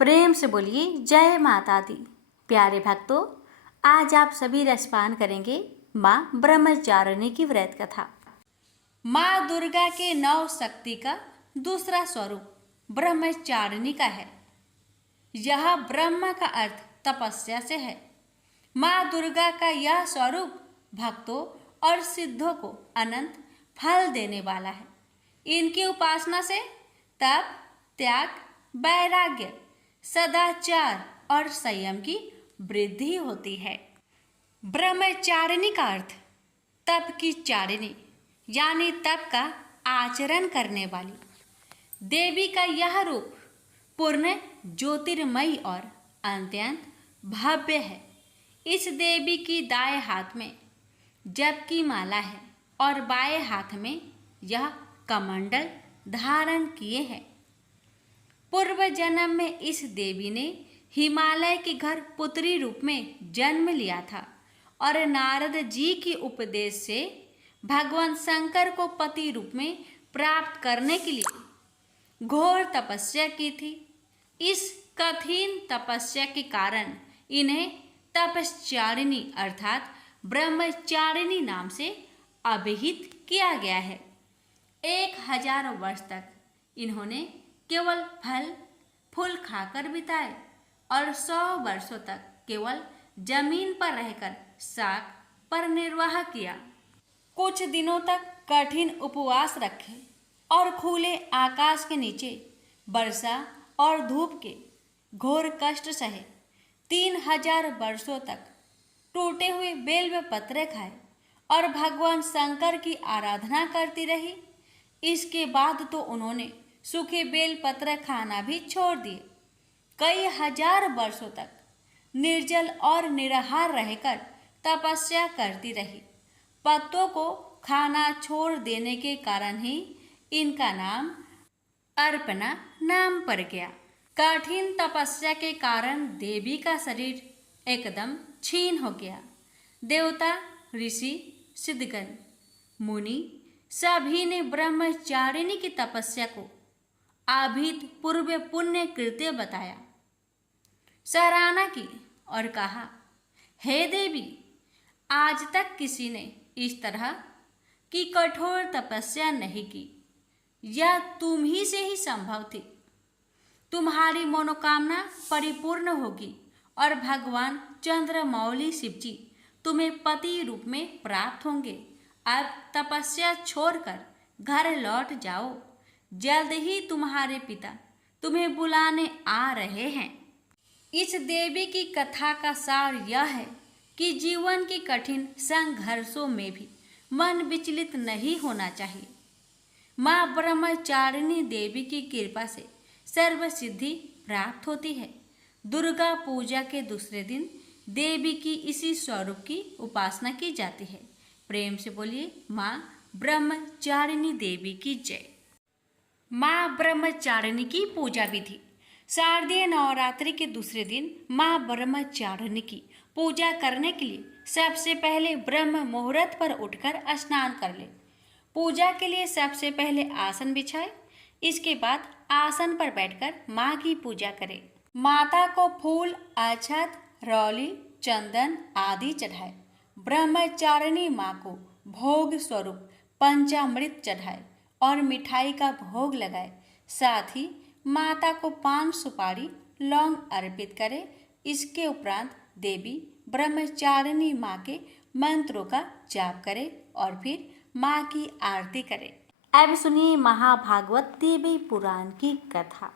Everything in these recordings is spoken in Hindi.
प्रेम से बोलिए जय माता दी। प्यारे भक्तों, आज आप सभी रसपान करेंगे माँ ब्रह्मचारिणी की व्रत कथा। माँ दुर्गा के नौ शक्ति का दूसरा स्वरूप ब्रह्मचारिणी का है। यह ब्रह्म का अर्थ तपस्या से है। माँ दुर्गा का यह स्वरूप भक्तों और सिद्धों को अनंत फल देने वाला है। इनकी उपासना से तप, त्याग, वैराग्य, सदाचार और संयम की वृद्धि होती है। ब्रह्मचारिणी का अर्थ तप की चारिणी यानी तप का आचरण करने वाली। देवी का यह रूप पूर्ण ज्योतिर्मयी और अत्यंत भव्य है। इस देवी की दाएं हाथ में जप की माला है और बाएं हाथ में यह कमंडल धारण किए हैं। पूर्व जन्म में इस देवी ने हिमालय के घर पुत्री रूप में जन्म लिया था और नारद जी के उपदेश से भगवान शंकर को पति रूप में प्राप्त करने के लिए घोर तपस्या की थी। इस कठिन तपस्या के कारण इन्हें तपश्चारिणी अर्थात ब्रह्मचारिणी नाम से अभिहित किया गया है। 1000 वर्ष तक इन्होंने केवल फल फूल खाकर बिताए और 100 वर्षों तक केवल जमीन पर रहकर शाक पर निर्वाह किया। कुछ दिनों तक कठिन उपवास रखे और खुले आकाश के नीचे वर्षा और धूप के घोर कष्ट सहे। 3000 वर्षों तक टूटे हुए बेल में पत्रे खाए और भगवान शंकर की आराधना करती रही। इसके बाद तो उन्होंने सूखे बेल पत्र खाना भी छोड़ दिए। कई हजार वर्षों तक निर्जल और निराहार रहकर तपस्या करती रही। पत्तों को खाना छोड़ देने के कारण ही इनका नाम अर्पणा नाम पड़ गया। कठिन तपस्या के कारण देवी का शरीर एकदम क्षीण हो गया। देवता, ऋषि, सिद्धगण, मुनि सभी ने ब्रह्मचारिणी की तपस्या को अभीत पूर्व पुण्य कृत्य बताया, सराहना की और कहा, हे देवी, आज तक किसी ने इस तरह की कठोर तपस्या नहीं की। यह तुम ही से ही संभव थी। तुम्हारी मनोकामना परिपूर्ण होगी और भगवान चंद्रमौली शिवजी तुम्हें पति रूप में प्राप्त होंगे। अब तपस्या छोड़कर घर लौट जाओ। जल्द ही तुम्हारे पिता तुम्हें बुलाने आ रहे हैं। इस देवी की कथा का सार यह है कि जीवन की कठिन संघर्षों में भी मन विचलित नहीं होना चाहिए। माँ ब्रह्मचारिणी देवी की कृपा से सर्व सिद्धि प्राप्त होती है। दुर्गा पूजा के दूसरे दिन देवी की इसी स्वरूप की उपासना की जाती है। प्रेम से बोलिए माँ ब्रह्मचारिणी देवी की जय। माँ ब्रह्मचारिणी की पूजा विधि। शारदीय नवरात्रि के दूसरे दिन माँ ब्रह्मचारिणी की पूजा करने के लिए सबसे पहले ब्रह्म मुहूर्त पर उठकर स्नान कर ले। पूजा के लिए सबसे पहले आसन बिछाए। इसके बाद आसन पर बैठकर माँ की पूजा करें। माता को फूल, अक्षत, रौली, चंदन आदि चढ़ाए। ब्रह्मचारिणी माँ को भोग स्वरूप पंचामृत चढ़ाए और मिठाई का भोग लगाए। साथ ही माता को पान, सुपारी, लौंग अर्पित करें। इसके उपरांत देवी ब्रह्मचारिणी माँ के मंत्रों का जाप करें और फिर माँ की आरती करें। अब सुनिए महाभागवत देवी पुराण की कथा।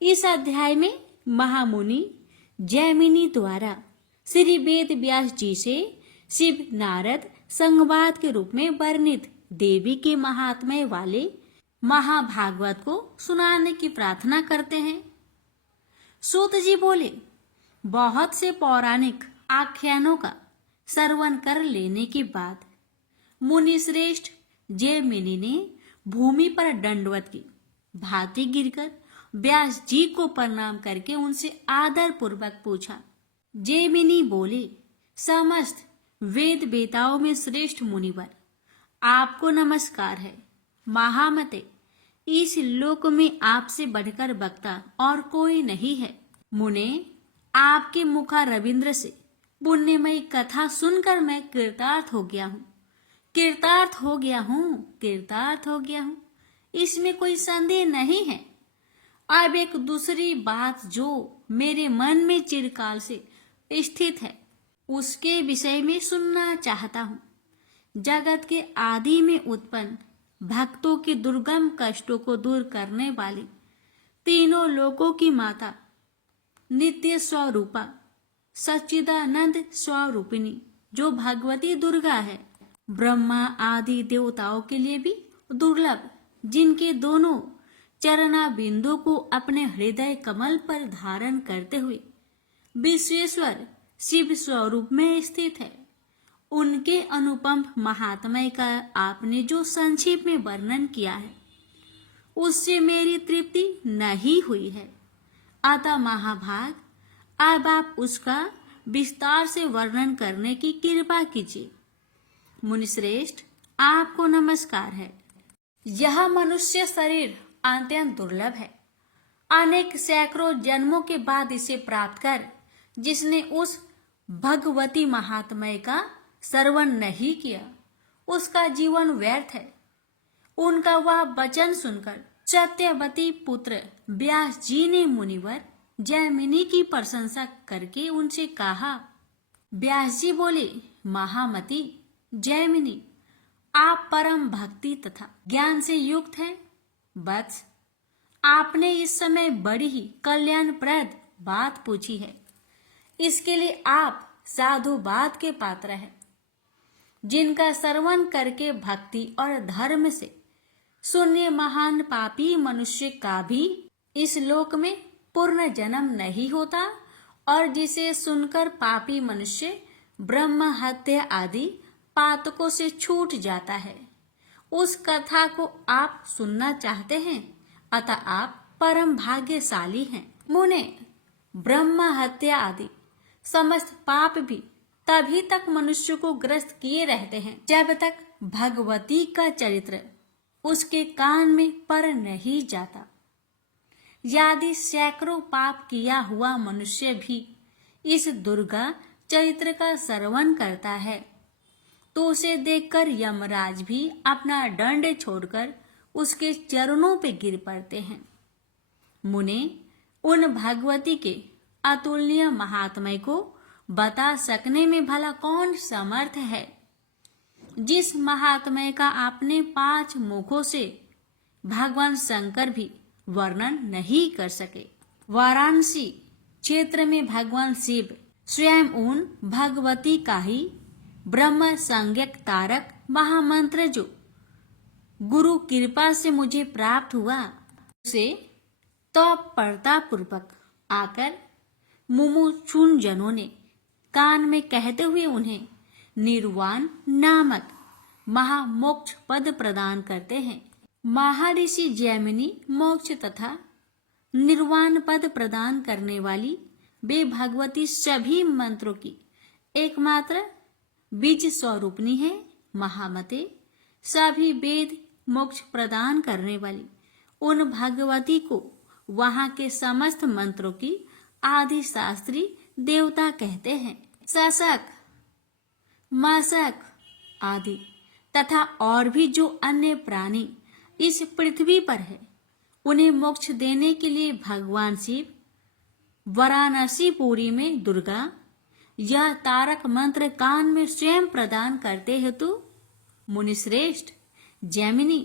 इस अध्याय में महामुनि जैमिनी द्वारा श्री वेद व्यास जी से शिव नारद संवाद के रूप में वर्णित देवी के महात्म्य वाले महाभागवत को सुनाने की प्रार्थना करते हैं। सूत जी बोले, बहुत से पौराणिक आख्यानों का श्रवण कर लेने के बाद मुनि श्रेष्ठ जैमिनी ने भूमि पर दंडवत की भांति गिरकर व्यास जी को प्रणाम करके उनसे आदर पूर्वक पूछा। जैमिनी बोले, समस्त वेद वेताओं में श्रेष्ठ मुनिवर, आपको नमस्कार है। महामते, इस लोक में आपसे बढ़कर वक्ता और कोई नहीं है। मुने, आपके मुखा रविंद्र से पुण्यमयी कथा सुनकर मैं कृतार्थ हो गया हूँ, कृतार्थ हो गया हूँ, कृतार्थ हो गया हूँ। इसमें कोई संदेह नहीं है। अब एक दूसरी बात जो मेरे मन में चिरकाल से स्थित है, उसके विषय में सुनना चाहता हूँ। जगत के आदि में उत्पन्न भक्तों के दुर्गम कष्टों को दूर करने वाली तीनों लोकों की माता, नित्य स्वरूपा, सच्चिदानंद स्वरूपिणी जो भगवती दुर्गा है, ब्रह्मा आदि देवताओं के लिए भी दुर्लभ, जिनके दोनों चरणा बिंदु को अपने हृदय कमल पर धारण करते हुए विश्वेश्वर शिव स्वरूप में स्थित है, उनके अनुपम महात्म्य का आपने जो संक्षेप में वर्णन किया है, उससे मेरी तृप्ति नहीं हुई है। अतः महाभाग, अब आप उसका विस्तार से वर्णन करने की कृपा कीजिए। मुनिश्रेष्ठ, आपको नमस्कार है। यह मनुष्य शरीर अत्यंत दुर्लभ है। अनेक सैकड़ों जन्मों के बाद इसे प्राप्त कर जिसने उस भगवती महात्म्य का श्रवण नहीं किया, उसका जीवन व्यर्थ है। उनका वह वचन सुनकर सत्यवती पुत्र व्यास जी ने मुनिवर जैमिनी की प्रशंसा करके उनसे कहा। व्यास जी बोले, महामती जैमिनी, आप परम भक्ति तथा ज्ञान से युक्त हैं। वत्स, आपने इस समय बड़ी ही कल्याणप्रद बात पूछी है। इसके लिए आप साधुवाद के पात्र हैं, जिनका श्रवण करके भक्ति और धर्म से शून्य महान पापी मनुष्य का भी इस लोक में पूर्ण जन्म नहीं होता, और जिसे सुनकर पापी मनुष्य ब्रह्म हत्या आदि पातकों से छूट जाता है। उस कथा को आप सुनना चाहते हैं, अतः आप परम भाग्यशाली हैं। मुने, ब्रह्म हत्या आदि समस्त पाप भी तभी तक मनुष्य को ग्रस्त किए रहते हैं जब तक भगवती का चरित्र उसके कान में पर नहीं जाता। यदि सैकड़ों पाप किया हुआ मनुष्य भी इस दुर्गा चरित्र का श्रवण करता है, तो उसे देखकर यमराज भी अपना दंड छोड़कर उसके चरणों पे गिर पड़ते हैं। मुने, उन भगवती के अतुल्य महात्म्य को बता सकने में भला कौन समर्थ है, जिस महात्म्य का आपने 5 मुखों से भगवान शंकर भी वर्णन नहीं कर सके। वाराणसी क्षेत्र में भगवान शिव स्वयं उन भगवती का ही ब्रह्म संज्ञक तारक महामंत्र जो गुरु कृपा से मुझे प्राप्त हुआ, उसे तत्परता पूर्वक आकर मुमुक्षुन जनों ने कान में कहते हुए उन्हें निर्वाण नामक महामोक्ष पद प्रदान करते हैं। महर्षि जैमिनी मोक्ष तथा निर्वाण पद प्रदान करने वाली वे भगवती सभी मंत्रों की एकमात्र बीज स्वरूपनी है। महामते, सभी वेद मोक्ष प्रदान करने वाली उन भगवती को वहां के समस्त मंत्रों की आदि शास्त्री देवता कहते हैं। सशक, मशक आदि तथा और भी जो अन्य प्राणी इस पृथ्वी पर है, उन्हें मोक्ष देने के लिए भगवान शिव वाराणसीपुरी में दुर्गा यह तारक मंत्र कान में स्वयं प्रदान करते हेतु मुनिश्रेष्ठ जैमिनी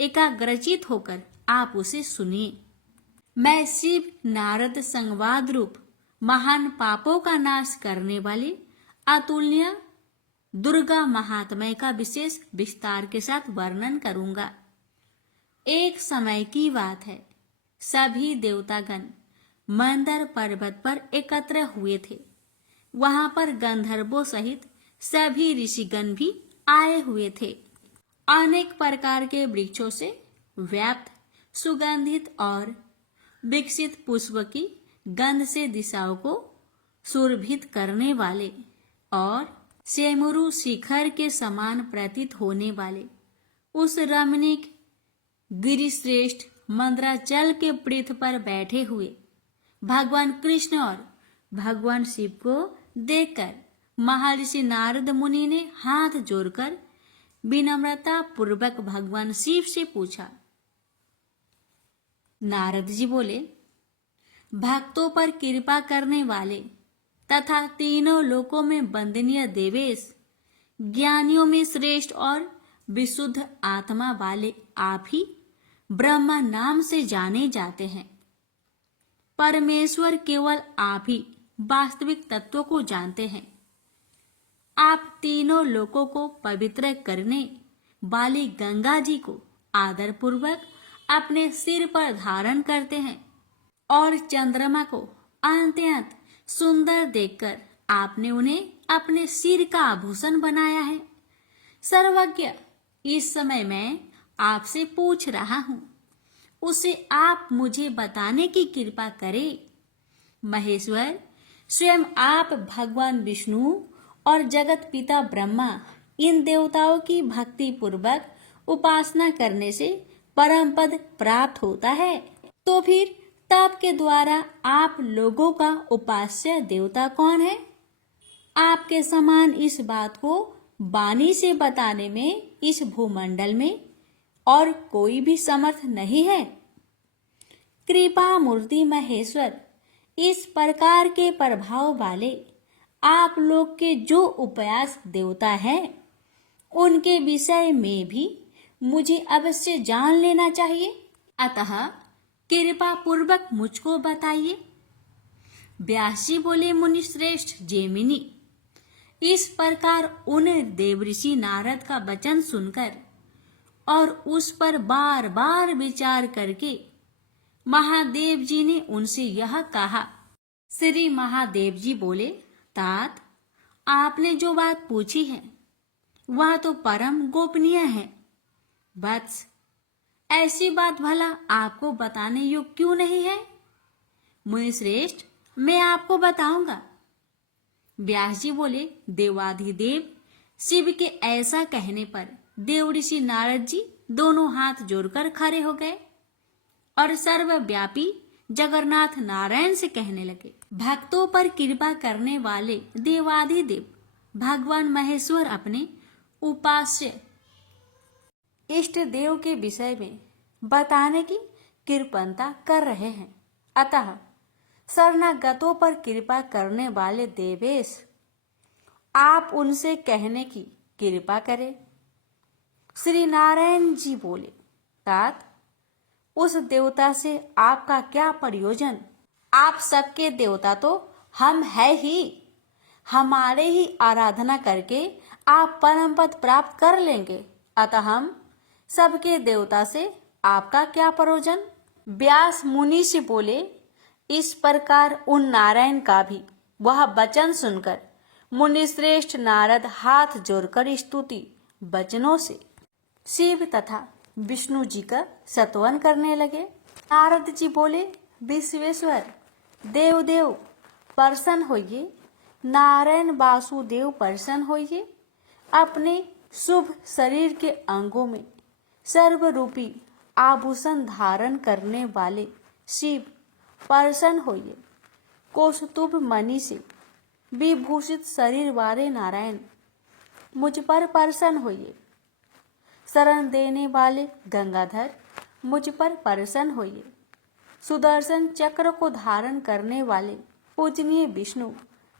एकाग्रचित होकर आप उसे सुनिए। मैं शिव नारद संवाद रूप महान पापों का नाश करने वाली अतुल्य दुर्गा महात्म्य का विशेष विस्तार के साथ वर्णन करूंगा। एक समय की बात है, सभी देवतागण मंदर पर्वत पर एकत्र हुए थे। वहां पर गंधर्वों सहित सभी ऋषिगण भी आए हुए थे। अनेक प्रकार के वृक्षों से व्याप्त सुगंधित और विकसित पुष्प की गंध से दिशाओं को सुरभित करने वाले और सेमुरु शिखर के समान प्रतीत होने वाले उस रमणीक गिरिश्रेष्ठ मंद्राचल के पृथ पर बैठे हुए भगवान कृष्ण और भगवान शिव को देखकर महर्षि नारद मुनि ने हाथ जोड़कर विनम्रता पूर्वक भगवान शिव से पूछा। नारद जी बोले, भक्तों पर कृपा करने वाले तथा तीनों लोकों में वंदनीय देवेश, ज्ञानियों में श्रेष्ठ और विशुद्ध आत्मा वाले आप ही ब्रह्मा नाम से जाने जाते हैं। परमेश्वर केवल आप ही वास्तविक तत्व को जानते हैं। आप तीनों लोकों को पवित्र करने वाली गंगा जी को आदर पूर्वक अपने सिर पर धारण करते हैं और चंद्रमा को अत्यंत सुंदर देखकर आपने उन्हें अपने सिर का आभूषण बनाया है। सर्वज्ञ, इस समय मैं आपसे पूछ रहा हूं, उसे आप मुझे बताने की कृपा करें। महेश्वर, स्वयं आप भगवान विष्णु और जगत पिता ब्रह्मा, इन देवताओं की भक्ति पूर्वक उपासना करने से परम पद प्राप्त होता है, तो फिर तप के द्वारा आप लोगों का उपास्य देवता कौन है? आपके समान इस बात को वाणी से बताने में इस भूमंडल में और कोई भी समर्थ नहीं है। कृपा मूर्ति महेश्वर, इस प्रकार के प्रभाव वाले आप लोग के जो उपास देवता हैं, उनके विषय में भी मुझे अवश्य जान लेना चाहिए। अतः कृपा पूर्वक मुझको बताइए। व्यास जी बोले, मुनि श्रेष्ठ जैमिनी, इस प्रकार उन देवऋषि नारद का वचन सुनकर और उस पर बार बार विचार करके महादेव जी ने उनसे यह कहा। श्री महादेव जी बोले, तात, आपने जो बात पूछी है वह तो परम गोपनीय है। वत्स, ऐसी बात भला आपको बताने योग्य क्यों नहीं है? मुनि श्रेष्ठ, मैं आपको बताऊंगा। व्यास जी बोले, देवाधिदेव शिव के ऐसा कहने पर देवऋषि नारद जी दोनों हाथ जोड़कर खड़े हो गए और सर्वव्यापी जगन्नाथ नारायण से कहने लगे, भक्तों पर कृपा करने वाले देवाधिदेव भगवान महेश्वर अपने उपास्य इष्ट देव के विषय में बताने की कृपणता कर रहे हैं। अतः शरणागतों पर कृपा करने वाले देवेश, आप उनसे कहने की कृपा करें। श्री नारायण जी बोले, तात, उस देवता से आपका क्या प्रयोजन? आप सबके देवता तो हम है ही। हमारे ही आराधना करके आप परम पद प्राप्त कर लेंगे। अतः हम सबके देवता से आपका क्या प्रयोजन? व्यास मुनि से बोले, इस प्रकार उन नारायण का भी वह वचन सुनकर मुनि श्रेष्ठ नारद हाथ जोड़कर स्तुति वचनों से शिव तथा विष्णु जी का स्तवन करने लगे। नारद जी बोले, विश्वेश्वर देव देव प्रसन्न होइए, नारायण वासुदेव प्रसन्न होइए। अपने शुभ शरीर के अंगों में सर्वरूपी आभूषण धारण करने वाले शिव प्रसन्न होइए। कौस्तुभ मणि से विभूषित शरीर वाले नारायण मुझ पर प्रसन्न होइए। शरण देने वाले गंगाधर मुझ पर प्रसन्न होइए। सुदर्शन चक्र को धारण करने वाले पूजनीय विष्णु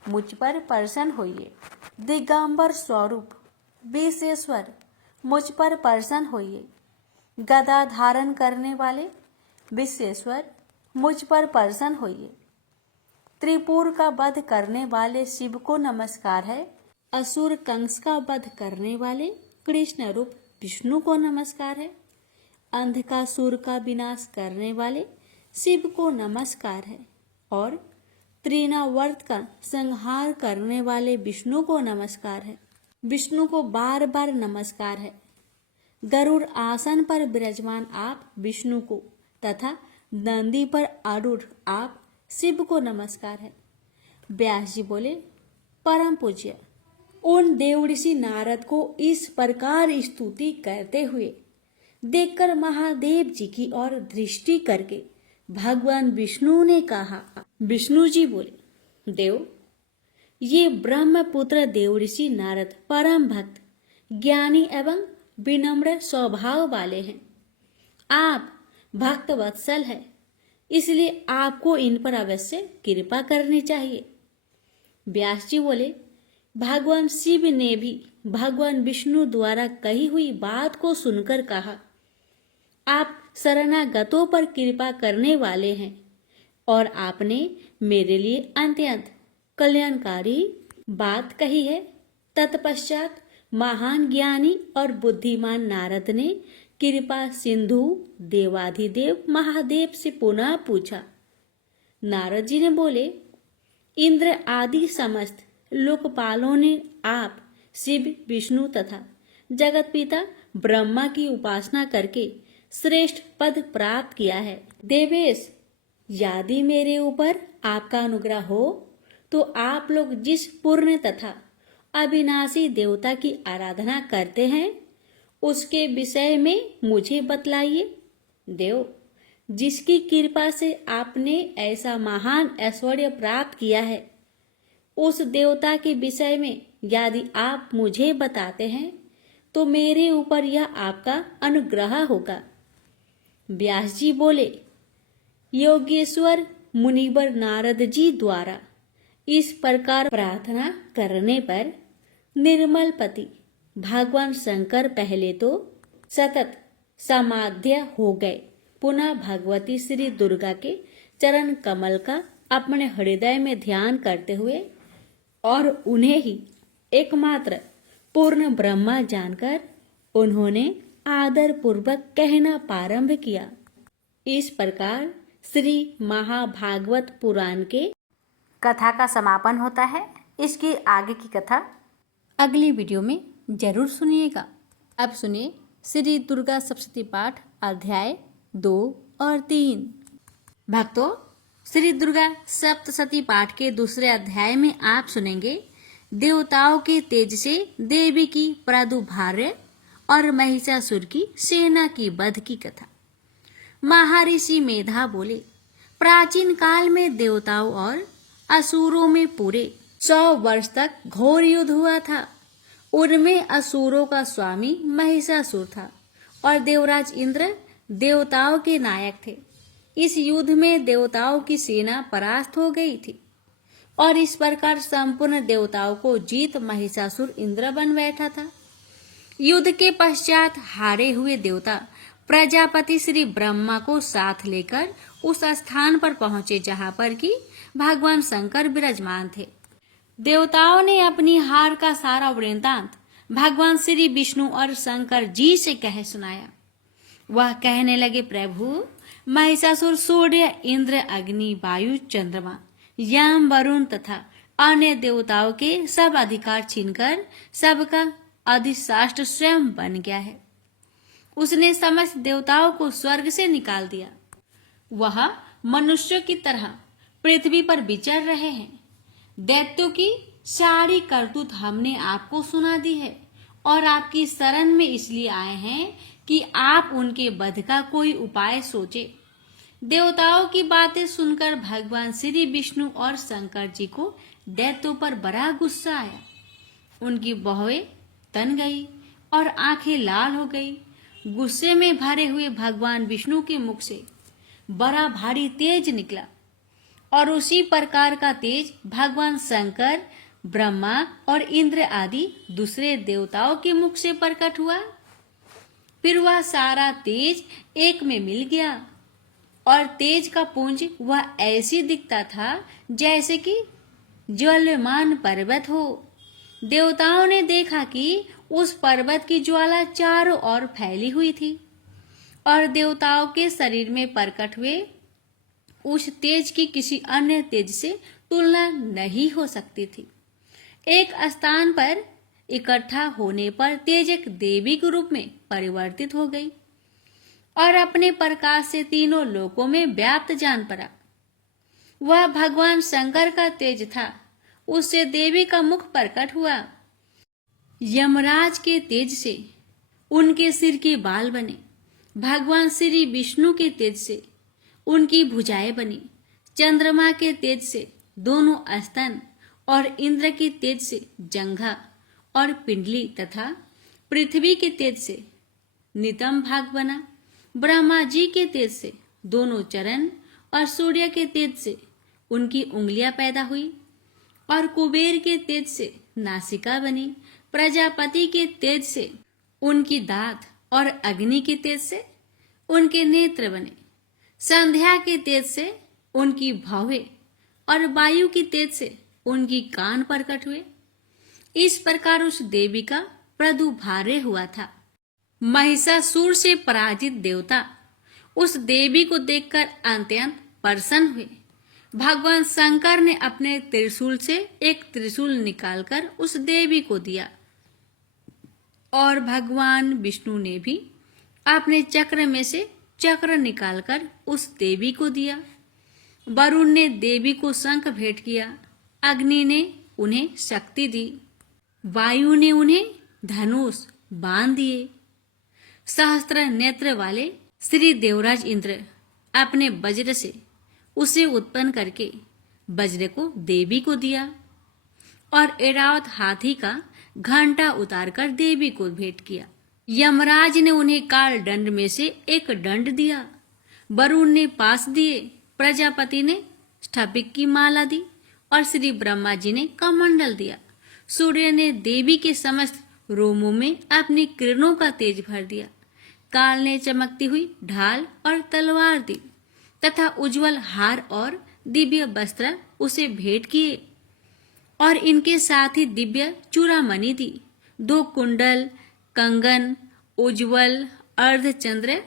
मुझ पर प्रसन्न होइए। दिगंबर स्वरूप विश्वेश्वर मुझ पर प्रसन्न होइए। गदा धारण करने वाले विश्वेश्वर मुझ पर प्रसन्न होइए। त्रिपुर का वध करने वाले शिव को नमस्कार है। असुर कंस का वध करने वाले कृष्ण रूप विष्णु को नमस्कार है। अंधकासुर का विनाश करने वाले शिव को नमस्कार है और त्रिनावर्त का संहार करने वाले विष्णु को नमस्कार है। विष्णु को बार बार नमस्कार है। गरुड़ आसन पर विराजमान आप विष्णु को तथा नंदी पर आरूढ़ आप शिव को नमस्कार है। व्यास जी बोले, परम पूज्य, उन देवऋषि नारद को इस प्रकार स्तुति करते हुए देखकर महादेव जी की ओर दृष्टि करके भगवान विष्णु ने कहा। विष्णु जी बोले, देव, ये ब्रह्मपुत्र देवऋषि नारद परम भक्त, ज्ञानी एवं विनम्र स्वभाव वाले हैं। आप भक्त वत्सल है, इसलिए आपको इन पर अवश्य कृपा करनी चाहिए। व्यास जी बोले, भगवान शिव ने भी भगवान विष्णु द्वारा कही हुई बात को सुनकर कहा, आप शरणागतों पर कृपा करने वाले हैं और आपने मेरे लिए अत्यंत कल्याणकारी बात कही है। तत्पश्चात महान ज्ञानी और बुद्धिमान नारद ने कृपा सिंधु देवाधिदेव महादेव से पुनः पूछा। नारद जी ने बोले, इंद्र आदि समस्त लोकपालों ने आप शिव, विष्णु तथा जगत पिता ब्रह्मा की उपासना करके श्रेष्ठ पद प्राप्त किया है। देवेश, यदि मेरे ऊपर आपका अनुग्रह हो तो आप लोग जिस पूर्ण तथा अविनाशी देवता की आराधना करते हैं उसके विषय में मुझे बतलाइए। देव, जिसकी कृपा से आपने ऐसा महान ऐश्वर्य प्राप्त किया है, उस देवता के विषय में यदि आप मुझे बताते हैं तो मेरे ऊपर यह आपका अनुग्रह होगा। व्यास जी बोले, योगेश्वर मुनिवर नारद जी द्वारा इस प्रकार प्रार्थना करने पर निर्मल पति भगवान शंकर पहले तो सतत समाध्य हो गए, पुनः भगवती श्री दुर्गा के चरण कमल का अपने हृदय में ध्यान करते हुए और उन्हें ही एकमात्र पूर्ण ब्रह्मा जानकर उन्होंने आदर पूर्वक कहना प्रारंभ किया। इस प्रकार श्री महाभागवत पुराण के कथा का समापन होता है। इसकी आगे की कथा अगली वीडियो में जरूर सुनिएगा। अब सुनिए श्री दुर्गा सप्तशती पाठ अध्याय 2 और 3। भक्तों, श्री दुर्गा सप्तशती पाठ के दूसरे अध्याय में आप सुनेंगे देवताओं के तेज से देवी की प्रादुर्भाव और महिषासुर की सेना की वध की कथा। महर्षि मेधा बोले, प्राचीन काल में देवताओं और असुरों में पूरे 100 वर्ष तक घोर युद्ध हुआ था। उनमें असुरों का स्वामी महिषासुर था और देवराज इंद्र देवताओं के नायक थे। इस युद्ध में देवताओं की सेना परास्त हो गई थी और इस प्रकार संपूर्ण देवताओं को जीत महिषासुर इंद्र बन बैठा था। युद्ध के पश्चात हारे हुए देवता प्रजापति श्री ब्रह्मा को साथ लेकर उस स्थान पर पहुंचे जहां पर कि भगवान शंकर विराजमान थे। देवताओं ने अपनी हार का सारा वृत्तांत भगवान श्री विष्णु और शंकर जी से कह सुनाया। वह कहने लगे, प्रभु, महिषासुर सूर्य, इंद्र, अग्नि, वायु, चंद्रमा, यम, वरुण तथा अन्य देवताओं के सब अधिकार छीनकर सबका अधिष्ठात्र स्वयं बन गया है। उसने समस्त देवताओं को स्वर्ग से निकाल दिया। वह मनुष्यों की तरह पृथ्वी पर विचर रहे हैं। दैत्यों की सारी करतूत हमने आपको सुना दी है और आपकी शरण में इसलिए आए हैं कि आप उनके वध का कोई उपाय सोचे। देवताओं की बातें सुनकर भगवान श्री विष्णु और शंकर जी को दैत्यों पर बड़ा गुस्सा आया। उनकी बहुएं तन गई और आंखें लाल हो गई। गुस्से में भरे हुए भगवान विष्णु के मुख से बड़ा भारी तेज निकला और उसी प्रकार का तेज भगवान शंकर, ब्रह्मा और इंद्र आदि दूसरे देवताओं के मुख से प्रकट हुआ। फिर वह सारा तेज एक में मिल गया और तेज का पुंज वह ऐसी दिखता था जैसे कि ज्वलमान पर्वत हो। देवताओं ने देखा कि उस पर्वत की ज्वाला चारों ओर फैली हुई थी और देवताओं के शरीर में प्रकट हुए उस तेज की किसी अन्य तेज से तुलना नहीं हो सकती थी। एक स्थान पर इकट्ठा होने पर तेज एक देवी के रूप में परिवर्तित हो गई और अपने प्रकाश से तीनों लोकों में व्याप्त जान पड़ा। वह भगवान शंकर का तेज था। उससे देवी का मुख प्रकट हुआ। यमराज के तेज से उनके सिर के बाल बने। भगवान श्री विष्णु के तेज से उनकी भुजाएं बनी। चंद्रमा के तेज से दोनों स्तन और इंद्र की तेज से जंघा और पिंडली तथा पृथ्वी के तेज से नितंब भाग बना। ब्रह्मा जी के तेज से दोनों चरण और सूर्य के तेज से उनकी उंगलियां पैदा हुई और कुबेर के तेज से नासिका बनी। प्रजापति के तेज से उनकी दांत और अग्नि के तेज से उनके नेत्र बने। संध्या के तेज से उनकी भौहें और वायु की तेज से उनकी कान प्रकट हुए। इस प्रकार उस देवी का प्रादुर्भाव हुआ था। महिषासुर से पराजित देवता उस देवी को देखकर अत्यंत प्रसन्न हुए। भगवान शंकर ने अपने त्रिशूल से एक त्रिशूल निकालकर उस देवी को दिया और भगवान विष्णु ने भी अपने चक्र में से चक्र निकालकर उस देवी को दिया। वरुण ने देवी को शंख भेंट किया। अग्नि ने उन्हें शक्ति दी। वायु ने उन्हें धनुष बांध दिए। सहस्त्र नेत्र वाले श्री देवराज इंद्र अपने वज्र से उसे उत्पन्न करके वज्र को देवी को दिया और ऐरावत हाथी का घंटा उतारकर देवी को भेंट किया। यमराज ने उन्हें काल दंड में से एक दंड दिया। वरुण ने पास दिए। प्रजापति ने स्फटिक की माला दी और श्री ब्रह्मा जी ने कमंडल दिया। सूर्य ने देवी के समस्त रोमों में अपनी किरणों का तेज भर दिया। काल ने चमकती हुई ढाल और तलवार दी तथा उज्जवल हार और दिव्य वस्त्र उसे भेंट किए और इनके साथ ही दिव्य चूड़ामणि दी। 2 कुंडल, कंगन, उज्जवल अर्धचंद्र,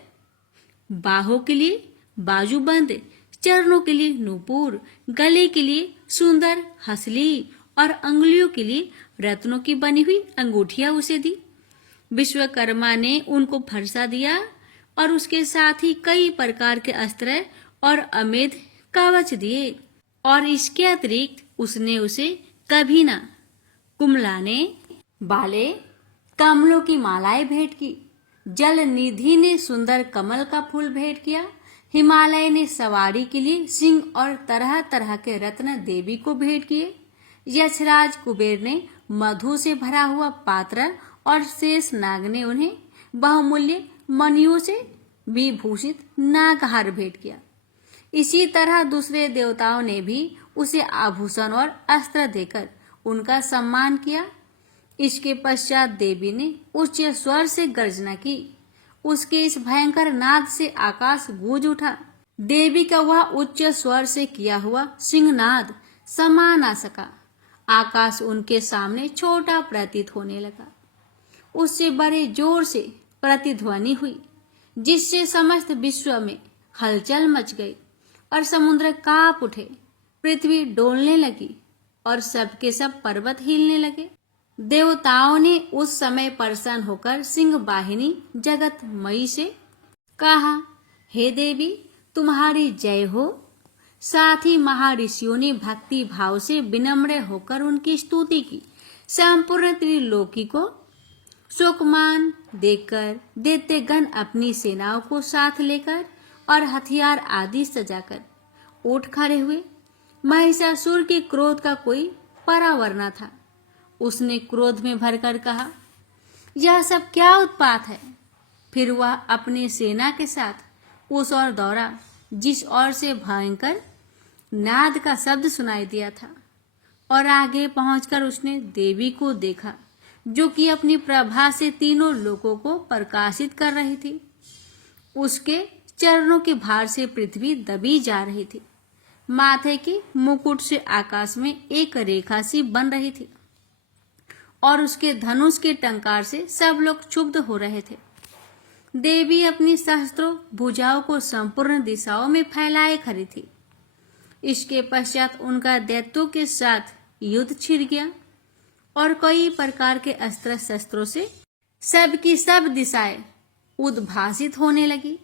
बाहों के लिए बाजूबंद, चरणों के लिए नूपुर, गले के लिए सुंदर हसली और अंगुलियों के लिए रत्नों की बनी हुई अंगूठियां उसे दी। विश्वकर्मा ने उनको फरसा दिया और उसके साथ ही कई प्रकार के अस्त्र और अमेध कवच दिए और इसके अतिरिक्त उसने उसे कभी ना कुमलाने वाले कमलों की मालाएं भेंट की। जल निधि ने सुंदर कमल का फूल भेंट किया। हिमालय ने सवारी के लिए सिंह और तरह तरह के रत्न देवी को भेंट किए। यक्षराज कुबेर ने मधु से भरा हुआ पात्र और शेष नाग ने उन्हें बहुमूल्य मणियों से विभूषित नागहार भेंट किया। इसी तरह दूसरे देवताओं ने भी उसे आभूषण और अस्त्र देकर उनका सम्मान किया। इसके पश्चात देवी ने उच्च स्वर से गर्जना की। उसके इस भयंकर नाद से आकाश गूंज उठा। देवी का वह उच्च स्वर से किया हुआ सिंहनाद समा ना सका। आकाश उनके सामने छोटा प्रतीत होने लगा। उससे बड़े जोर से प्रतिध्वनि हुई जिससे समस्त विश्व में हलचल मच गई और समुद्र कांप उठे। पृथ्वी डोलने लगी और सबके सब पर्वत हिलने लगे। देवताओं ने उस समय प्रसन्न होकर सिंह वाहिनी जगतमयी से कहा, हे देवी तुम्हारी जय हो। साथ ही महर्षियों ने भक्ति भाव से विनम्र होकर उनकी स्तुति की। संपूर्ण त्रिलोकी को शोकमान देखकर दैत्यगण अपनी सेनाओं को साथ लेकर और हथियार आदि सजाकर उठ खड़े हुए। महिषासुर के क्रोध का कोई परावर न था। उसने क्रोध में भरकर कहा, यह सब क्या उत्पात है। फिर वह अपनी सेना के साथ उस ओर दौड़ा जिस ओर से भयंकर नाद का शब्द सुनाई दिया था और आगे पहुंचकर उसने देवी को देखा जो कि अपनी प्रभा से तीनों लोकों को प्रकाशित कर रही थी। उसके चरणों के भार से पृथ्वी दबी जा रही थी। माथे के मुकुट से आकाश में एक रेखा सी बन रही थी और उसके धनुष के टंकार से सब लोग क्षुब्ध हो रहे थे। देवी अपनी सहस्त्रों भुजाओं को संपूर्ण दिशाओं में फैलाए खड़ी थी। इसके पश्चात उनका दैत्यों के साथ युद्ध छिड़ गया और कई प्रकार के अस्त्र शस्त्रों से सबकी सब दिशाएं उद्भासित होने लगी।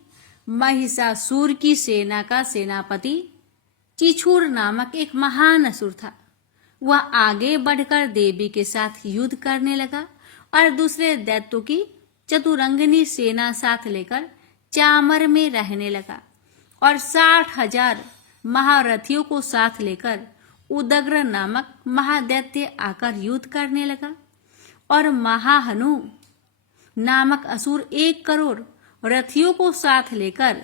महिषासुर की सेना का सेनापति चिछूर नामक एक महान असुर था। वह आगे बढ़कर देवी के साथ युद्ध करने लगा और दूसरे दैत्यों की चतुरंगिनी सेना साथ लेकर चामर में रहने लगा और 60,000 महारथियों को साथ लेकर उदग्र नामक महादैत्य आकर युद्ध करने लगा और महाहनु नामक असुर 1 करोड़ रथियों को साथ लेकर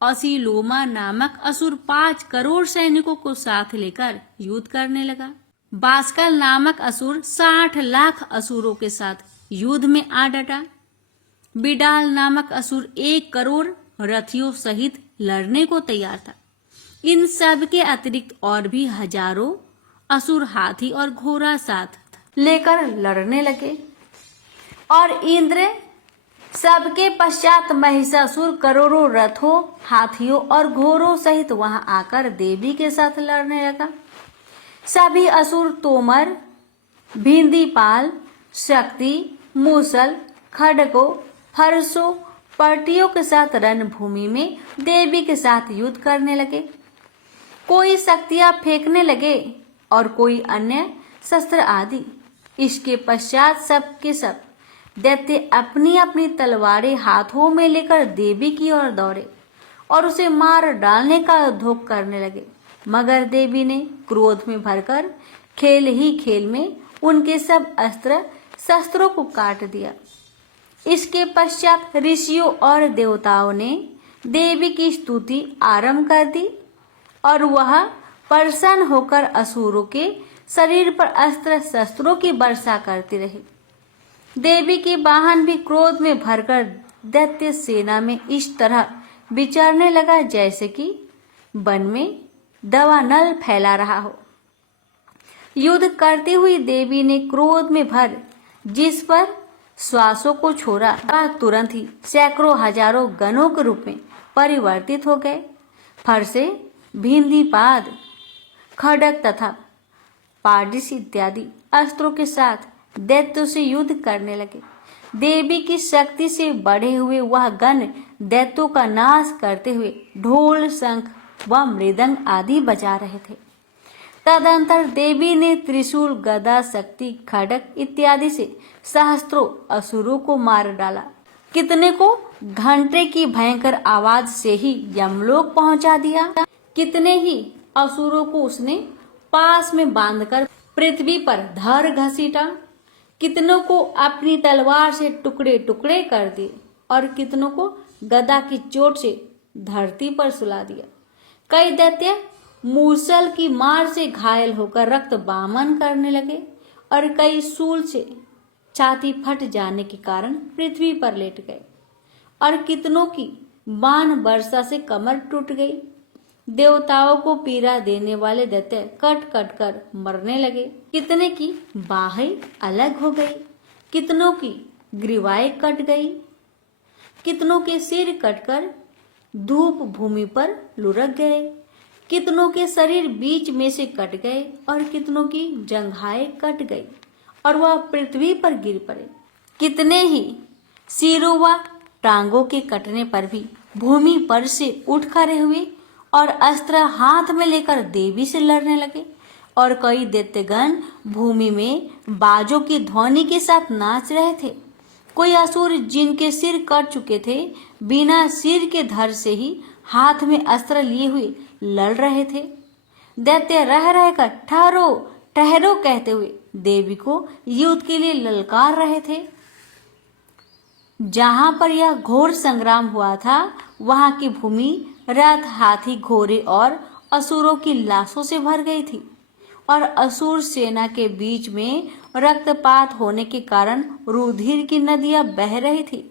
असीलोमा नामक असुर 5 करोड़ सैनिकों को साथ लेकर युद्ध करने लगा। बास्कल नामक असुर 60 लाख असुरों के साथ युद्ध में आ डटा। बिडाल नामक असुर 1 करोड़ रथियों सहित लड़ने को तैयार था। इन सब के अतिरिक्त और भी हजारों असुर हाथी और घोड़ा साथ लेकर लड़ने लगे और इंद्र सबके पश्चात महिषासुर करोड़ों रथों, हाथियों और घोड़ों सहित वहां आकर देवी के साथ लड़ने लगा। सभी असुर तोमर, भिंदीपाल, शक्ति, मूसल, खड़गों, फरसों, पर्टियों के साथ रणभूमि में देवी के साथ युद्ध करने लगे। कोई शक्तियां फेंकने लगे और कोई अन्य शस्त्र आदि। इसके पश्चात सब के सब दैत्य अपनी अपनी तलवारें हाथों में लेकर देवी की ओर दौड़े और उसे मार डालने का उद्योग करने लगे। मगर देवी ने क्रोध में भरकर खेल ही खेल में उनके सब अस्त्र शस्त्रों को काट दिया। इसके पश्चात ऋषियों और देवताओं ने देवी की स्तुति आरंभ कर दी और वह प्रसन्न होकर असुरों के शरीर पर अस्त्र शस्त्रों की वर्षा करती रही। देवी के वाहन भी क्रोध में भरकर दैत्य सेना में इस तरह विचरने लगा जैसे कि वन में दावानल फैला रहा हो। युद्ध करती हुई देवी ने क्रोध में भर जिस पर श्वासों को छोड़ा वह तुरंत ही सैकड़ों हजारों गणों के रूप में परिवर्तित हो गए। फरसे, भिंदीपाद, खड़ग तथा पाडिस इत्यादि अस्त्रों के साथ दैत्यों से युद्ध करने लगे। देवी की शक्ति से बढ़े हुए वह गण दैत्यों का नाश करते हुए ढोल, शंख व मृदंग आदि बजा रहे थे। तदंतर देवी ने त्रिशूल, गदा, शक्ति, खड़ग इत्यादि से सहस्त्रों असुरों को मार डाला। कितने को घंटे की भयंकर आवाज से ही यमलोक पहुंचा दिया। कितने ही असुरों को उसने पास में बांधकर पृथ्वी पर धर घसीटा। कितनों को अपनी तलवार से टुकड़े टुकड़े कर दिए और कितनों को गदा की चोट से धरती पर सुला दिया। कई दैत्य मूसल की मार से घायल होकर रक्त बामन करने लगे और कई शूल से छाती फट जाने के कारण पृथ्वी पर लेट गए और कितनों की बाण वर्षा से कमर टूट गई। देवताओं को पीड़ा देने वाले दैत्य कट कट कर मरने लगे। कितने की बाहें अलग हो गई, कितनों की ग्रीवाएं कट गई, कितनों के सिर कटकर धूप भूमि पर लुढ़क गए, कितनों के शरीर बीच में से कट गए और कितनों की जंघाएं कट गई और वह पृथ्वी पर गिर पड़े। कितने ही सिरों व टांगों के कटने पर भी भूमि पर से उठ खड़े हुए और अस्त्र हाथ में लेकर देवी से लड़ने लगे और कई दैत्यगण भूमि में बाजों की ध्वनि के साथ नाच रहे थे। कोई असुर जिनके सिर कट चुके थे बिना सिर के धड़ से ही हाथ में अस्त्र लिए हुए लड़ रहे थे। दैत्य रह रहकर ठहरो ठहरो कहते हुए देवी को युद्ध के लिए ललकार रहे थे। जहां पर यह घोर संग्राम हुआ था वहां की भूमि रथ, हाथी, घोड़े और असुरों की लाशों से भर गई थी और असुर सेना के बीच में रक्तपात होने के कारण रुधिर की नदियां बह रही थी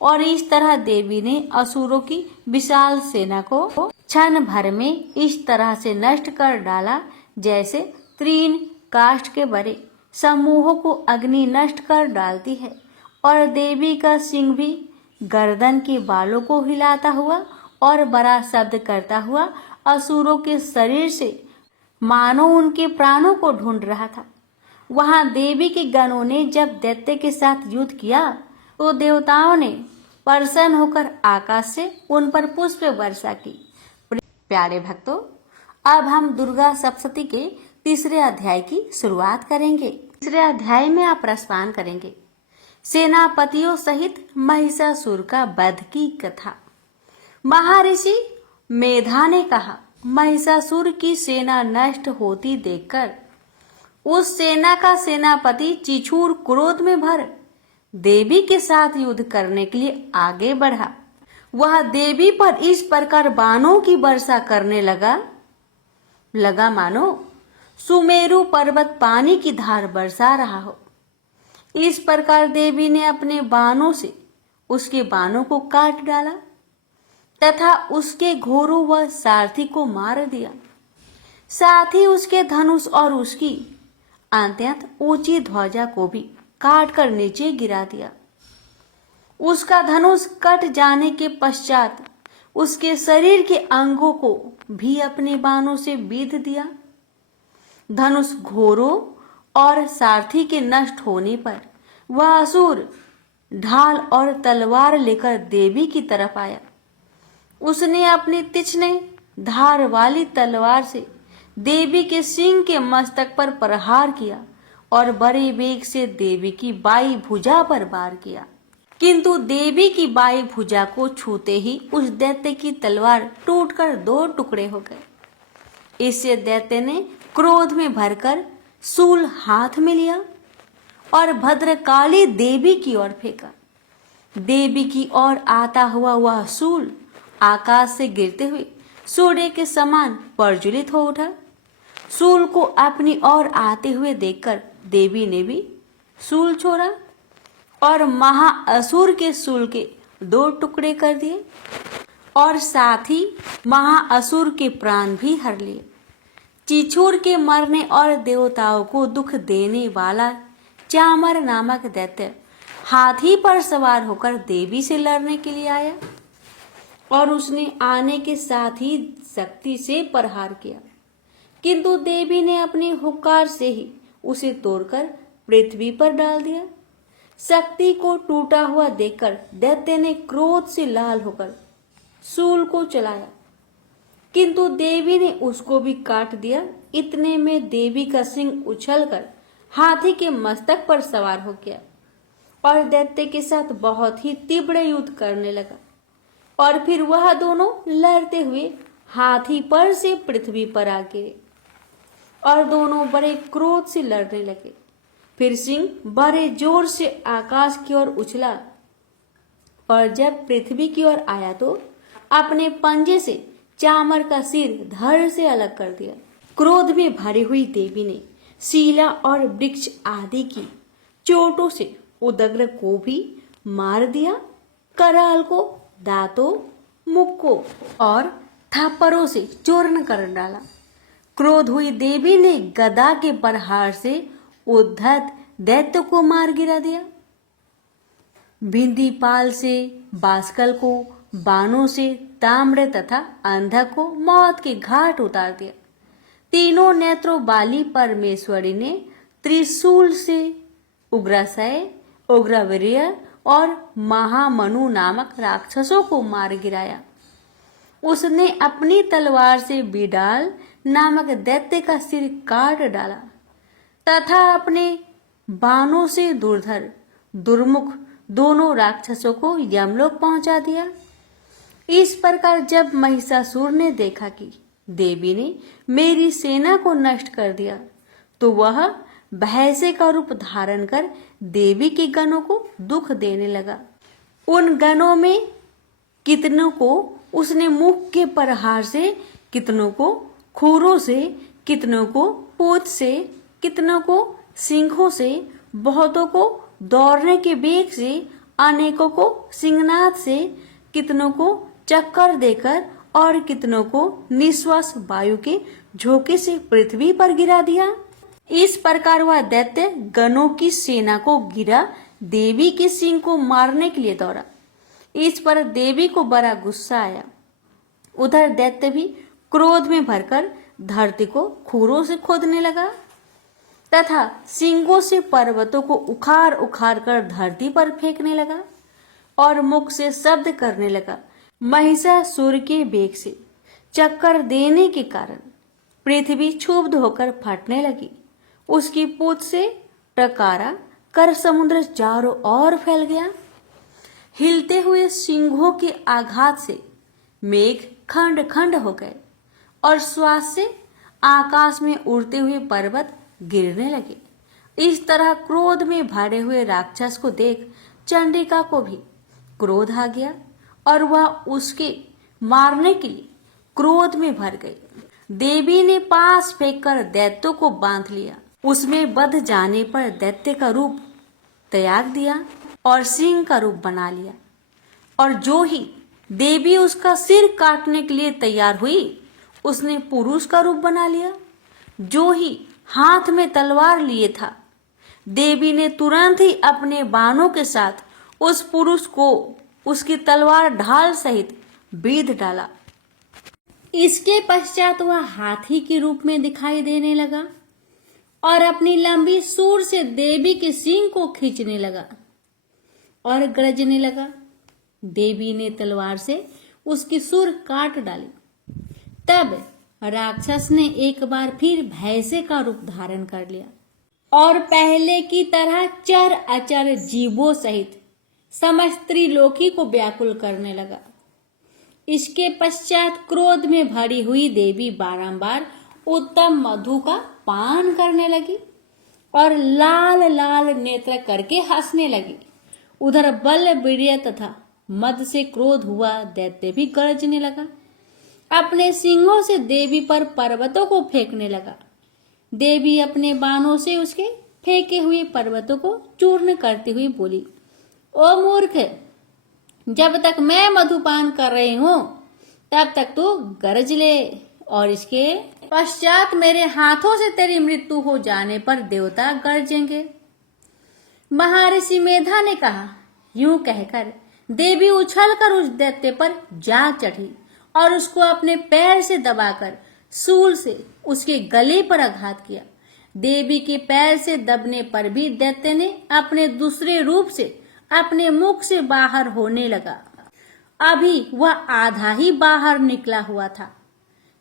और इस तरह देवी ने असुरों की विशाल सेना को क्षण भर में इस तरह से नष्ट कर डाला जैसे तृण काष्ठ के बड़े समूहों को अग्नि नष्ट कर डालती है। और देवी का सिंह भी गर्दन के बालों को हिलाता हुआ और बड़ा शब्द करता हुआ असुरों के शरीर से मानो उनके प्राणों को ढूंढ रहा था। वहां देवी के गणों ने जब दैत्य के साथ युद्ध किया तो देवताओं ने प्रसन्न होकर आकाश से उन पर पुष्प वर्षा की। प्यारे भक्तों, अब हम दुर्गा सप्तशती के तीसरे अध्याय की शुरुआत करेंगे। तीसरे अध्याय में आप रसपान करेंगे सेनापतियों सहित महिषासुर का वध की कथा। महर्षि मेधा ने कहा, महिषासुर की सेना नष्ट होती देखकर उस सेना का सेनापति चिछूर क्रोध में भर देवी के साथ युद्ध करने के लिए आगे बढ़ा। वह देवी पर इस प्रकार बाणों की वर्षा करने लगा मानो सुमेरु पर्वत पानी की धार बरसा रहा हो। इस प्रकार देवी ने अपने बाणों से उसके बाणों को काट डाला तथा उसके घोड़ों व सारथी को मार दिया। साथ ही उसके धनुष और उसकी अत्यंत ऊंची ध्वजा को भी काट कर नीचे गिरा दिया। उसका धनुष कट जाने के पश्चात उसके शरीर के अंगों को भी अपने बाणों से बीध दिया। धनुष घोड़ों और सारथी के नष्ट होने पर वह असुर ढाल और तलवार लेकर देवी की तरफ आया। उसने अपनी तीक्ष्ण धार वाली तलवार से देवी के सिंह के मस्तक पर प्रहार किया और बड़े वेग से देवी की बाई भुजा पर वार किया, किंतु देवी की बाई भुजा को छूते ही उस दैत्य की तलवार टूटकर 2 टुकड़े हो गए। इससे दैत्य ने क्रोध में भरकर शूल हाथ में लिया और भद्रकाली देवी की ओर फेंका। देवी की ओर आता हुआ वह शूल आकाश से गिरते हुए सूर्य के समान प्रज्वलित हो उठा। शूल को अपनी ओर आते हुए देखकर देवी ने भी शूल छोड़ा और महाअसुर के शूल के 2 टुकड़े कर दिए और साथ ही महाअसुर के प्राण भी हर लिए। चिछूर के मरने और देवताओं को दुख देने वाला चामर नामक दैत्य हाथी पर सवार होकर देवी से लड़ने के लिए आया और उसने आने के साथ ही शक्ति से प्रहार किया, किंतु देवी ने अपनी हुंकार से ही उसे तोड़कर पृथ्वी पर डाल दिया। शक्ति को टूटा हुआ देखकर दैत्य ने क्रोध से लाल होकर शूल को चलाया, किंतु देवी ने उसको भी काट दिया। इतने में देवी का सिंह उछलकर हाथी के मस्तक पर सवार हो गया और दैत्य के साथ बहुत ही तीव्र युद्ध करने लगा और फिर वह दोनों लड़ते हुए हाथी पर से पृथ्वी पर आ गिरे और दोनों बड़े क्रोध से लड़ने लगे। फिर सिंह बड़े जोर से आकाश की ओर उछला और जब पृथ्वी की ओर आया तो अपने पंजे से चामर का सिर धड़ से अलग कर दिया। क्रोध में भरी हुई देवी ने शीला और वृक्ष आदि की चोटों से उदग्र को भी मार दिया। कराल को दांतों, मुख को और थप्पड़ों से चूर्ण कर डाला। क्रोध हुई देवी ने गदा के प्रहार से उद्धत दैत्य को मार गिरा दिया। भिंदीपाल से बास्कल को बाणों से ताम्र तथा अंधक को मौत के घाट उतार दिया। तीनों नेत्रों वाली परमेश्वरी ने त्रिशूल से उग्रासय, उग्रवीर्य और महामनु नामक राक्षसों को मार गिराया। उसने अपनी तलवार से बिडाल नामक दैत्य का सिर काट डाला तथा अपने बाणों से दुर्धर दुर्मुख दोनों राक्षसों को यमलोक पहुंचा दिया। इस प्रकार जब महिषासुर ने देखा कि देवी ने मेरी सेना को नष्ट कर दिया तो वह भैंसे का रूप धारण कर देवी के गणों को दुख देने लगा। उन गणों में कितनों को उसने मुख के प्रहार से, कितनों को खुरों से, कितनों को पूंछ से, कितनों को सिंहों से, बहुतों को दौड़ने के वेग से, अनेकों को सिंहनाद से, कितनों को चक्कर देकर और कितनों को निश्वास वायु के झोंके से पृथ्वी पर गिरा दिया। इस प्रकार वह दैत्य गणों की सेना को गिरा देवी के सिंह को मारने के लिए दौड़ा। इस पर देवी को बड़ा गुस्सा आया। उधर दैत्य भी क्रोध में भरकर धरती को खुरों से खोदने लगा तथा सिंगों से पर्वतों को उखाड़ उखाड़ कर धरती पर फेंकने लगा और मुख से शब्द करने लगा। महिषासुर के वेग से चक्कर देने के कारण पृथ्वी क्षुब्ध होकर फटने लगी। उसकी पूंछ से टकारा कर समुद्र चारों ओर फैल गया। हिलते हुए सिंहों के आघात से मेघ खंड खंड हो गए और श्वास से आकाश में उड़ते हुए पर्वत गिरने लगे। इस तरह क्रोध में भरे हुए राक्षस को देख चंडिका को भी क्रोध आ गया और वह उसके मारने के लिए क्रोध में भर गई। देवी ने पास फेंककर दैत्यों को बांध लिया। उसमें बध जाने पर दैत्य का रूप त्याग दिया और सिंह का रूप बना लिया। और जो ही देवी उसका सिर काटने के लिए तैयार हुई, उसने पुरुष का रूप बना लिया। जो ही हाथ में तलवार लिए था, देवी ने तुरंत ही अपने बाणों के साथ उस पुरुष को उसकी तलवार ढाल सहित बीध डाला। इसके पश्चात वह हाथी के रूप में दिखाई देने लगा और अपनी लंबी सूंड से देवी के सींग को खींचने लगा और गरजने लगा। देवी ने तलवार से उसकी सूंड काट डाली। तब राक्षस ने एक बार फिर भैंसे का रूप धारण कर लिया और पहले की तरह चर अचर जीवों सहित समस्त त्रिलोकी को व्याकुल करने लगा। इसके पश्चात क्रोध में भरी हुई देवी बारंबार उत्तम मधु का पान करने लगी और लाल लाल नेत्र करके हंसने लगी। उधर बल वीर्य तथा मद से क्रोध हुआ दैत्य भी गरजने लगा। अपने सिंगों से देवी पर पर्वतों को फेंकने लगा। देवी अपने बाणों से उसके फेंके हुए पर्वतों को चूर्ण करती हुई बोली, ओ मूर्ख, जब तक मैं मधुपान कर रही हूं तब तक तू गरज ले और इसके पश्चात मेरे हाथों से तेरी मृत्यु हो जाने पर देवता गरजेंगे। महर्षि मेधा ने कहा। यूं कहकर देवी उछलकर उस दैत्य पर जा चढ़ी और उसको अपने पैर से दबाकर सूल से उसके गले पर आघात किया। देवी के पैर से दबने पर भी दैत्य ने अपने दूसरे रूप से अपने मुख से बाहर होने लगा। अभी वह आधा ही बाहर निकला हुआ था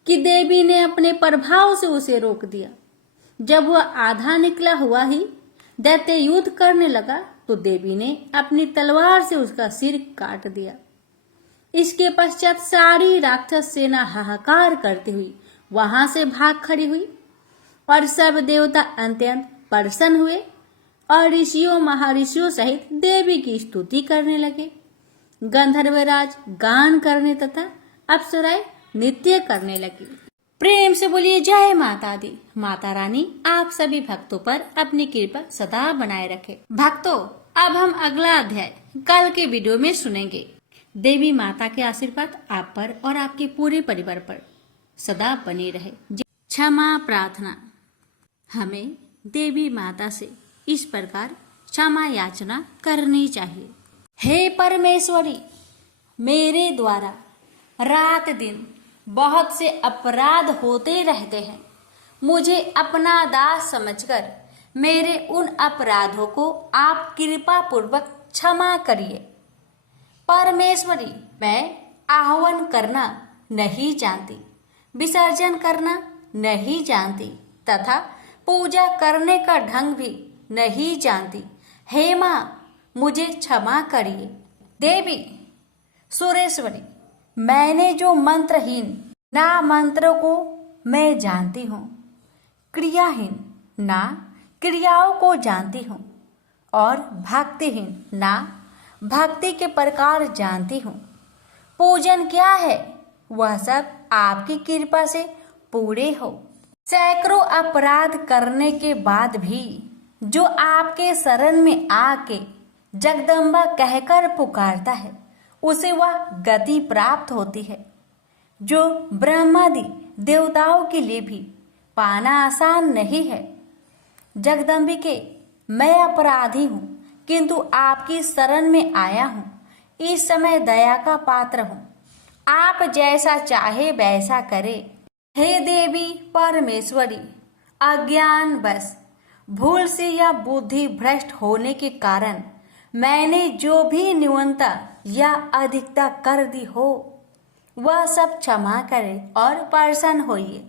कि देवी ने अपने प्रभाव से उसे रोक दिया। जब वह आधा निकला हुआ ही दैत्य युद्ध करने लगा तो देवी ने अपनी तलवार से उसका सिर काट दिया। इसके पश्चात सारी राक्षस सेना हाहाकार करती हुई वहां से भाग खड़ी हुई और सब देवता अत्यंत प्रसन्न हुए और ऋषियों महर्षियों सहित देवी की स्तुति करने लगे। गंधर्वराज गान करने तथा अप्सराएं नृत्य करने लगी। प्रेम से बोलिए जय माता दी। माता रानी आप सभी भक्तों पर अपनी कृपा सदा बनाए रखे। भक्तों, अब हम अगला अध्याय कल के वीडियो में सुनेंगे। देवी माता के आशीर्वाद आप पर और आपके पूरे परिवार पर सदा बने रहे। क्षमा प्रार्थना। हमें देवी माता से इस प्रकार क्षमा याचना करनी चाहिए। हे परमेश्वरी, मेरे द्वारा रात दिन बहुत से अपराध होते रहते हैं। मुझे अपना दास समझकर मेरे उन अपराधों को आप कृपा पूर्वक क्षमा करिए। परमेश्वरी, मैं आह्वान करना नहीं जानती, विसर्जन करना नहीं जानती तथा पूजा करने का ढंग भी नहीं जानती। हे माँ, मुझे क्षमा करिए। देवी सुरेश्वरी, मैंने जो मंत्रहीन ना मंत्रों को मैं जानती हूँ, क्रियाहीन ना क्रियाओं को जानती हूँ और भक्तिहीन ना भक्ति के प्रकार जानती हूँ। पूजन क्या है वह सब आपकी कृपा से पूरे हो। सैकड़ों अपराध करने के बाद भी जो आपके शरण में आके जगदम्बा कहकर पुकारता है, उसे वह गति प्राप्त होती है जो ब्रह्मादि देवताओं के लिए भी पाना आसान नहीं है। जगदम्बिके, मैं अपराधी हूँ, किंतु आपकी शरण में आया हूँ। इस समय दया का पात्र हूँ। आप जैसा चाहे वैसा करे। हे देवी परमेश्वरी, अज्ञान बस भूल से या बुद्धि भ्रष्ट होने के कारण मैंने जो भी न्यूनता या अधिकता कर दी हो, वह सब क्षमा करे और प्रसन्न होइए।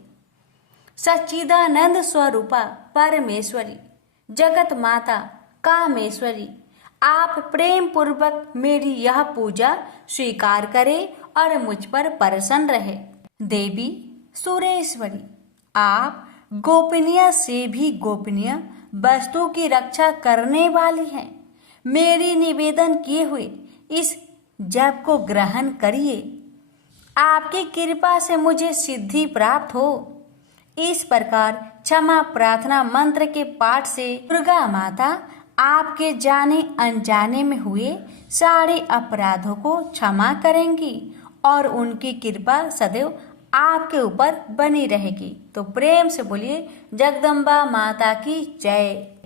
सच्चिदानंद स्वरूपा परमेश्वरी, जगत माता कामेश्वरी, आप प्रेम पूर्वक मेरी यह पूजा स्वीकार करें और मुझ पर प्रसन्न रहे। देवी सुरेश्वरी, आप गोपनीय से भी गोपनीय वस्तु की रक्षा करने वाली हैं। मेरी निवेदन किए हुए इस जप को ग्रहण करिए। आपकी कृपा से मुझे सिद्धि प्राप्त हो। इस प्रकार क्षमा प्रार्थना मंत्र के पाठ से दुर्गा माता आपके जाने अनजाने में हुए सारे अपराधों को क्षमा करेंगी और उनकी कृपा सदैव आपके ऊपर बनी रहेगी। तो प्रेम से बोलिए जगदम्बा माता की जय।